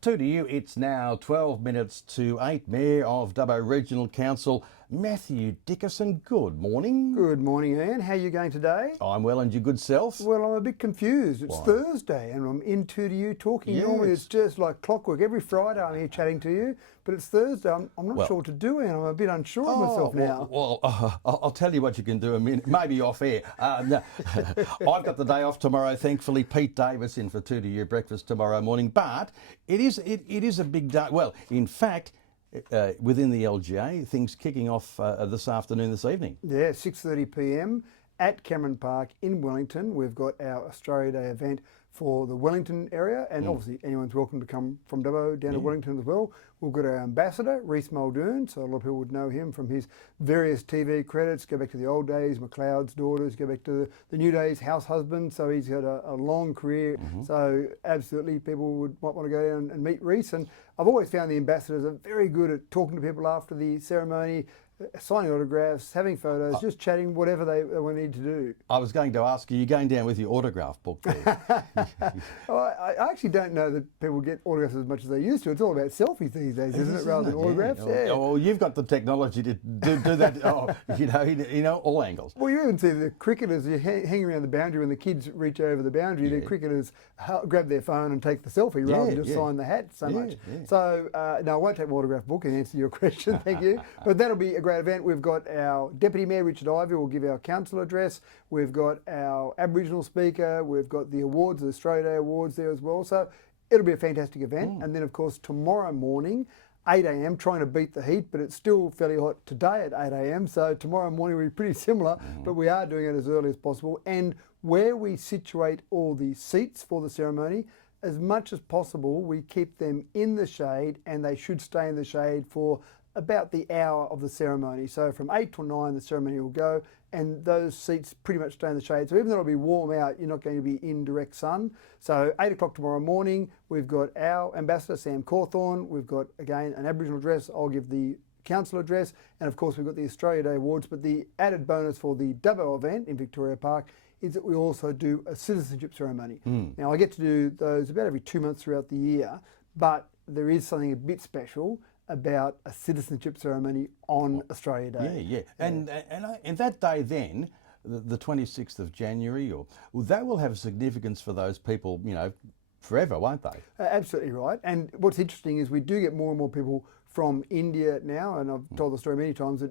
Two to you, it's now 12 minutes to 8. Mayor of Dubbo Regional Council, Matthew Dickerson, good morning. Good morning, Ian. How are you going today? I'm well, and your good self? Well, I'm a bit confused. It's Why? Thursday and I'm in two to you talking. Yes. Normally it's just like clockwork. Every Friday I'm here chatting to you, but it's Thursday. I'm not sure what to do, and I'm a bit unsure of myself now. I'll tell you what you can do a minute, maybe off air. No, I've got the day off tomorrow, thankfully. Pete Davis in for two to you breakfast tomorrow morning, but it is a big day. Well, in fact, within the LGA, things kicking off this afternoon, this evening. Yeah, 6:30 p.m. at Cameron Park in Wellington. We've got our Australia Day event for the Wellington area, and obviously anyone's welcome to come from Dubbo down to Wellington as well. We've got our ambassador, Reece Muldoon, so a lot of people would know him from his various TV credits. Go back to the old days, McLeod's Daughters, go back to the new days, House Husband, so he's got a long career. So absolutely people might want to go down and meet Reece, and I've always found the ambassadors are very good at talking to people after the ceremony, signing autographs, having photos, just chatting, whatever they need to do. I was going to ask you, you're going down with your autograph book there. I actually don't know that people get autographs as much as they used to. It's all about selfies these days, isn't it, rather than autographs? Yeah. Oh, you've got the technology to do that. All angles. Well, you even see the cricketers hanging around the boundary when the kids reach over the boundary. The cricketers grab their phone and take the selfie rather than just sign the hat so much. Yeah. So, no, I won't take my autograph book in answer to your question, thank you. But that'll be a great event. We've got our Deputy Mayor, Richard Ivey, will give our council address. We've got our Aboriginal speaker. We've got the awards, the Australia Day Awards there as well. So it'll be a fantastic event. And then, of course, tomorrow morning, 8 a.m, trying to beat the heat, but it's still fairly hot today at 8 a.m. So tomorrow morning will be pretty similar, but we are doing it as early as possible. And where we situate all the seats for the ceremony, as much as possible, we keep them in the shade, and they should stay in the shade for about the hour of the ceremony. So from 8 till 9 the ceremony will go, and those seats pretty much stay in the shade. So even though it'll be warm out, you're not going to be in direct sun. So 8 o'clock tomorrow morning, we've got our ambassador, Sam Cawthorne. We've got, again, an Aboriginal address. I'll give the council address. And of course, we've got the Australia Day Awards. But the added bonus for the Dubbo event in Victoria Park is that we also do a citizenship ceremony. Now, I get to do those about every 2 months throughout the year, but there is something a bit special about a citizenship ceremony on Australia Day. Yeah. And that day then, the 26th of January, that will have significance for those people, forever, won't they? Absolutely right. And what's interesting is we do get more and more people from India now, and I've told the story many times that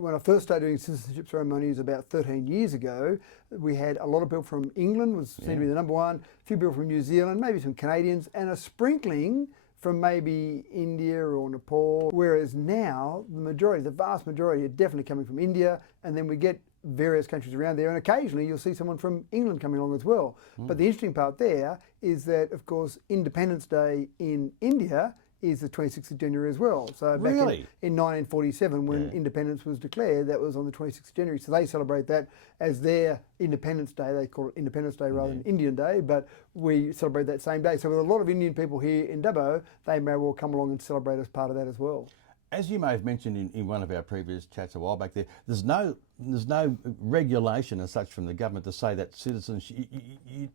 when I first started doing citizenship ceremonies about 13 years ago, we had a lot of people from England, seemed to be the number one, a few people from New Zealand, maybe some Canadians, and a sprinkling from maybe India or Nepal, whereas now the vast majority are definitely coming from India, and then we get various countries around there, and occasionally you'll see someone from England coming along as well. But the interesting part there is that, of course, Independence Day in India is the 26th of January as well. So back in 1947, when independence was declared, that was on the 26th of January. So they celebrate that as their Independence Day. They call it Independence Day rather than Indian Day, but we celebrate that same day. So with a lot of Indian people here in Dubbo, they may well come along and celebrate as part of that as well. As you may have mentioned in one of our previous chats a while back there, there's no regulation as such from the government to say that citizens,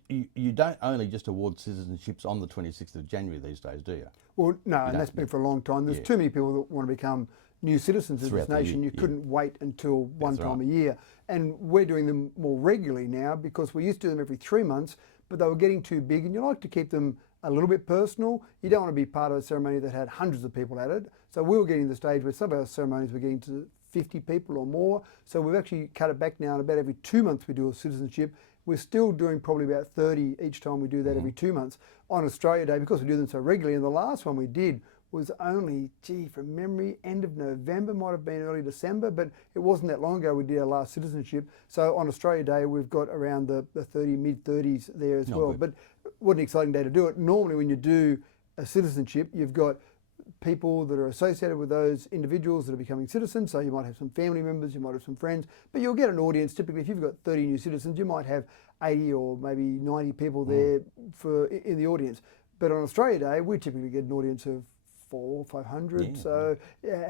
you don't only just award citizenships on the 26th of January these days, do you? Well, no, and that's been for a long time. There's too many people that want to become new citizens of this nation. You couldn't wait until one time a year. And we're doing them more regularly now because we used to do them every 3 months, but they were getting too big, and you like to keep them a little bit personal. You don't want to be part of a ceremony that had hundreds of people at it. So we were getting to the stage where some of our ceremonies were getting to 50 people or more. So we've actually cut it back now, and about every 2 months we do a citizenship. We're still doing probably about 30 each time we do that every 2 months on Australia Day, because we do them so regularly. And the last one we did was only, from memory, end of November, might have been early December, but it wasn't that long ago we did our last citizenship. So on Australia Day, we've got around the 30, mid-30s there as well. But what an exciting day to do it. Normally when you do a citizenship, you've got people that are associated with those individuals that are becoming citizens. So you might have some family members, you might have some friends, but you'll get an audience. Typically, if you've got 30 new citizens, you might have 80 or maybe 90 people there in the audience. But on Australia Day, we typically get an audience of 400 or 500. So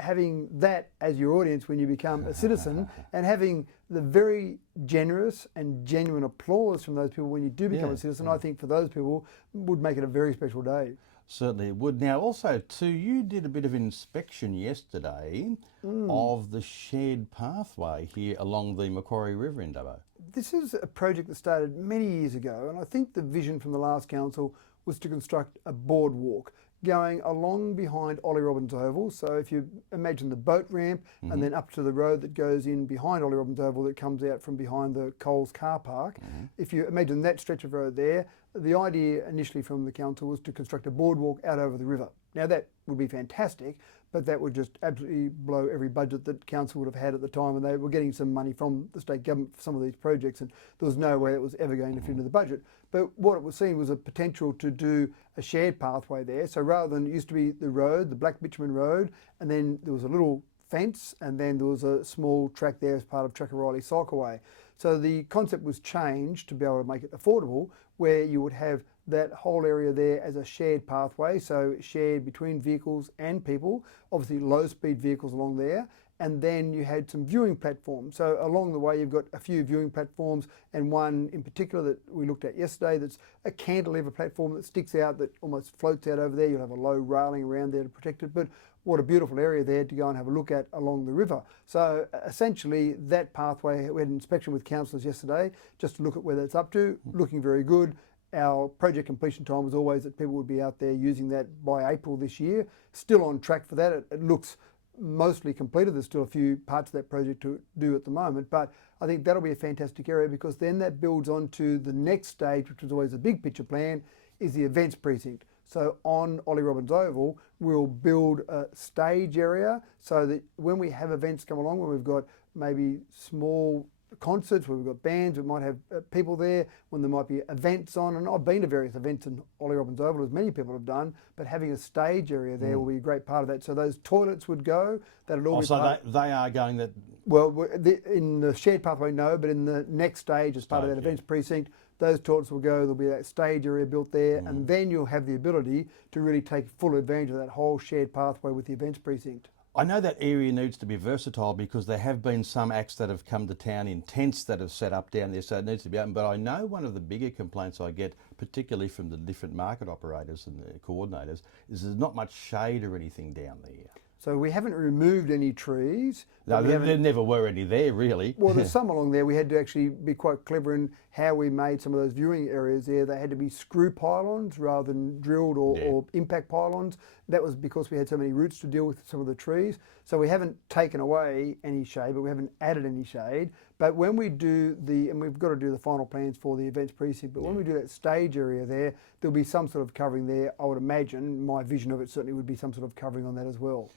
having that as your audience when you become a citizen, and having the very generous and genuine applause from those people when you do become a citizen, I think for those people would make it a very special day. Certainly it would. Now, also, too, you did a bit of inspection yesterday of the shared pathway here along the Macquarie River in Dubbo. This is a project that started many years ago, and I think the vision from the last council was to construct a boardwalk going along behind Ollie Robbins Oval. So if you imagine the boat ramp and then up to the road that goes in behind Ollie Robbins Oval that comes out from behind the Coles car park, if you imagine that stretch of road there, the idea initially from the council was to construct a boardwalk out over the river. Now that would be fantastic, but that would just absolutely blow every budget that council would have had at the time, and they were getting some money from the state government for some of these projects, and there was no way it was ever going to fit into the budget. But what it was seeing was a potential to do a shared pathway there. So rather than, it used to be the road, the black bitumen road, and then there was a little fence, and then there was a small track there as part of Track-a-Riley Cycleway. So the concept was changed to be able to make it affordable, where you would have that whole area there as a shared pathway, so shared between vehicles and people, obviously low speed vehicles along there, and then you had some viewing platforms. So along the way you've got a few viewing platforms, and one in particular that we looked at yesterday that's a cantilever platform that sticks out, that almost floats out over there. You'll have a low railing around there to protect it, but what a beautiful area there to go and have a look at along the river. So essentially that pathway, we had an inspection with councillors yesterday just to look at where that's up to, looking very good. Our project completion time was always that people would be out there using that by April this year. Still on track for that. It looks mostly completed. There's still a few parts of that project to do at the moment, but I think that'll be a fantastic area, because then that builds on to the next stage, which was always a big picture plan, is the events precinct. So on Ollie Robbins Oval, we'll build a stage area so that when we have events come along, when we've got maybe small concerts, where we've got bands, we might have people there, when there might be events on, and I've been to various events in Ollie Robbins Oval, as many people have done, but having a stage area there will be a great part of that. So those toilets would go, that'll all be so they are going that... Well, in the shared pathway, no, but in the next stage, as part of that events precinct, those toilets will go, there'll be that stage area built there, and then you'll have the ability to really take full advantage of that whole shared pathway with the events precinct. I know that area needs to be versatile, because there have been some acts that have come to town in tents that have set up down there, so it needs to be open. But I know one of the bigger complaints I get, particularly from the different market operators and the coordinators, is there's not much shade or anything down there. So we haven't removed any trees. No, there never were any there, really. Well, there's some along there. We had to actually be quite clever in how we made some of those viewing areas there. They had to be screw pylons rather than drilled or impact pylons. That was because we had so many roots to deal with some of the trees. So we haven't taken away any shade, but we haven't added any shade. But when we do and we've got to do the final plans for the events precinct, but when we do that stage area there, there'll be some sort of covering there. I would imagine, my vision of it certainly would be some sort of covering on that as well.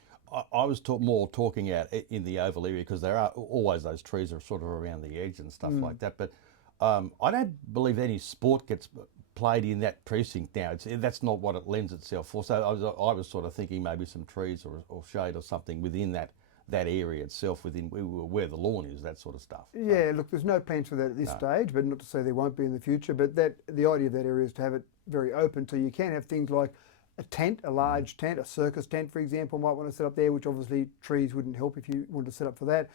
I was more talking out in the oval area, because there are always those trees are sort of around the edge and stuff like that. But I don't believe any sport gets played in that precinct now. That's not what it lends itself for. So I was sort of thinking maybe some trees or shade or something within that area itself, within where the lawn is, that sort of stuff. Yeah, look, there's no plans for that at this stage, but not to say there won't be in the future. But the idea of that area is to have it very open, so you can have things like a tent, a large tent, a circus tent, for example, might want to set up there, which obviously trees wouldn't help if you wanted to set up for that.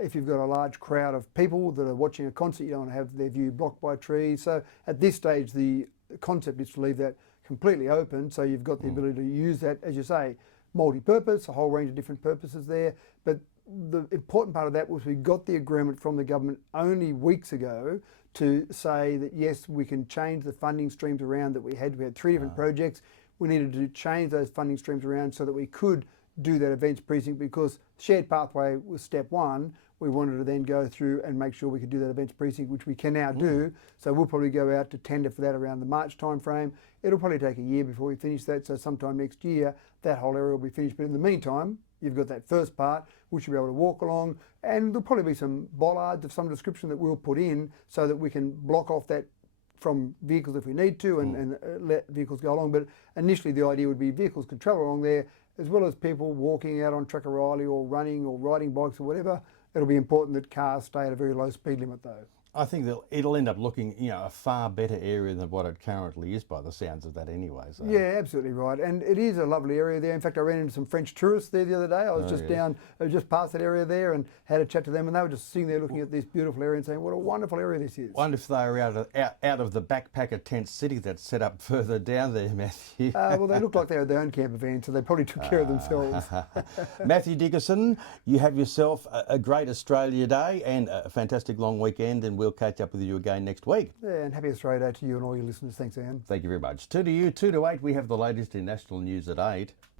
If you've got a large crowd of people that are watching a concert, you don't want to have their view blocked by trees. So at this stage, the concept is to leave that completely open, so you've got the ability to use that, as you say, multi-purpose, a whole range of different purposes there. But the important part of that was we got the agreement from the government only weeks ago to say that yes, we can change the funding streams around that we had. We had 3 different projects. We needed to change those funding streams around so that we could do that events precinct, because shared pathway was step 1. We wanted to then go through and make sure we could do that events precinct, which we can now do. So we'll probably go out to tender for that around the March time frame. It'll probably take a year before we finish that, so sometime next year that whole area will be finished. But in the meantime, you've got that first part which you'll be able to walk along, and there'll probably be some bollards of some description that we'll put in so that we can block off that from vehicles if we need to, and let vehicles go along. But initially the idea would be vehicles could travel along there, as well as people walking out on Track-a-Riley or running or riding bikes or whatever. It'll be important that cars stay at a very low speed limit though. I think that it'll end up looking, a far better area than what it currently is by the sounds of that anyway. So. Yeah, absolutely right. And it is a lovely area there. In fact, I ran into some French tourists there the other day. I was just past that area there and had a chat to them, and they were just sitting there looking at this beautiful area and saying, what a wonderful area this is. Wonder if they were out of the backpacker tent city that's set up further down there, Matthew. Well, they looked like they had their own camper van, so they probably took care of themselves. Matthew Dickerson, you have yourself a great Australia Day and a fantastic long weekend, and we'll catch up with you again next week. Yeah, and happy Australia Day to you and all your listeners. Thanks, Iain. Thank you very much. 2 to you, 2 to 8, we have the latest in national news at 8.